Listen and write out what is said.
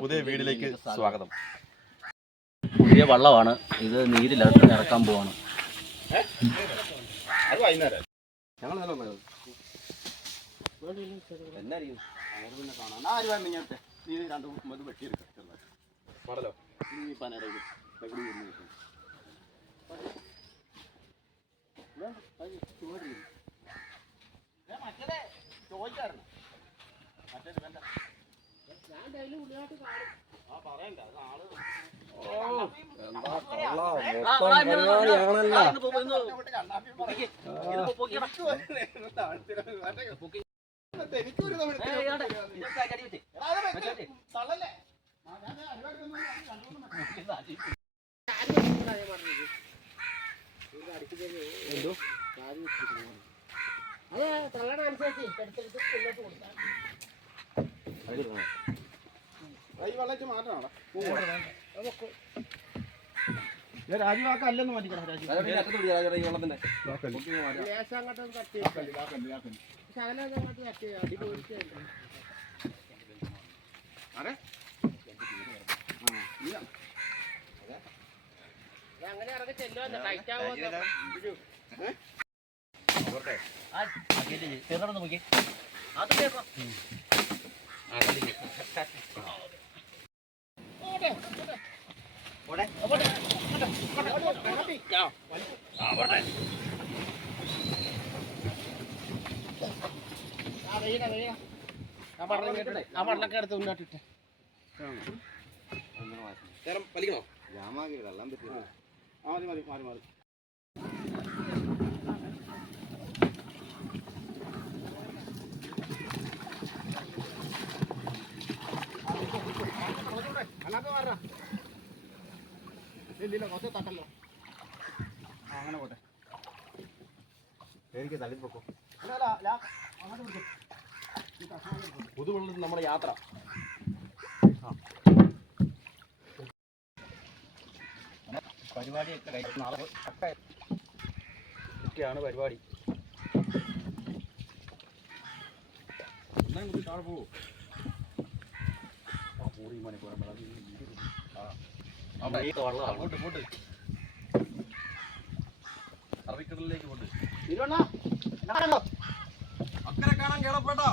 പുതിയ വീഡിയോയിലേക്ക് സ്വാഗതം. പുതിയ വള്ളമാണ് ഇത്, നീരിലകത്ത് ഇറക്കാൻ പോവാണ്. രാജീവാക്ക അല്ലെന്ന് മാറ്റിക്കണം. അങ്ങനെ ഇറങ്ങി ചെല്ലുവല്ലോ, ടൈറ്റ് ആവുമോ? നോക്കി ആ വെള്ളമൊക്കെ എടുത്ത് മുന്നോട്ടിട്ട് വലിക്കണോ? വെള്ളം പറ്റില്ല. മതി മതി മാറി മാറി. അങ്ങനെ പോട്ടെ. എനിക്ക് തള്ളിപ്പോക്കോ. പുതുവെള്ളത്തിൽ നമ്മുടെ യാത്ര. പരിപാടിയൊക്കെ നാളെ ഒക്കെയാണ് പരിപാടി. എന്നാ താഴെ പോവോ? അറബിക്കടലിലേക്ക് കൊണ്ട് അക്കരെ കാണാൻ കേളപ്പെട്ടോ.